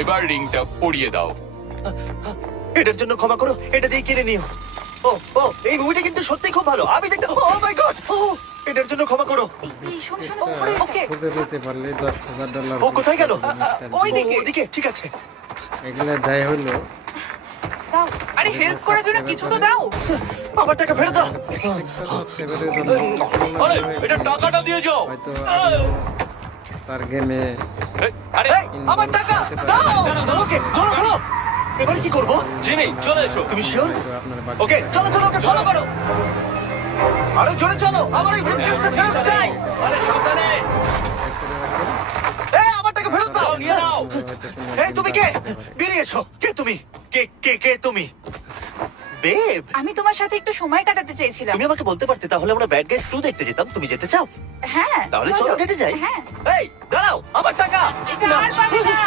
এবার রিংটা পরিয়ে দাও। এটার জন্য ক্ষমা করো, এটা দিয়ে কিনে নিও। ও ও, এই মুভিটা কিন্তু সত্যি খুব ভালো। আমি দেখতে, ও মাই গড, এটার জন্য ক্ষমা করো। এই শোনো শোনো ওপরে ওকে খুঁজে পেতে পারলে $10,000 ও কোথায় গেল? ওইদিকে। ওদিকে, ঠিক আছে। এগুলা যাই হলো দাও আরে হেল্প করার জন্য কিছু তো দাও আমার টাকা ফেরত দাও। সাবস্ক্রাইবারের জন্য আরে এটা টাকাটা দিয়ে যাও। হয়তো তার গেমে আরে এই, আমার টাকা দাও। ওকে, ধরো ধরো। এবার কি করব? জিমি চলে এসো। তুমি শিওর? আপনার ওকে, চলো চলো, ওকে ফলো করো। আরে জোরে চলো, আমার এই ব্রিফকেসটা ফেরত চাই। আরে সাবধানে। এই, আমার টাকা ফেরত দাও। দাও, নিয়ে নাও। এই, তুমি কে? বেরিয়ে এসো। কে তুমি? কে তুমি? বেব, আমি তোমার সাথে একটু সময় কাটাতে চেয়েছিলাম তুমি আমাকে বলতে পারতে, তাহলে আমরা ব্যাড গাইজ 2 দেখতে যেতাম। তুমি যেতে চাও? হ্যাঁ তাহলে চলো ডেটে যাই। হ্যাঁ এই, দাঁড়াও, আমার টাকা। এটা আর পাবে না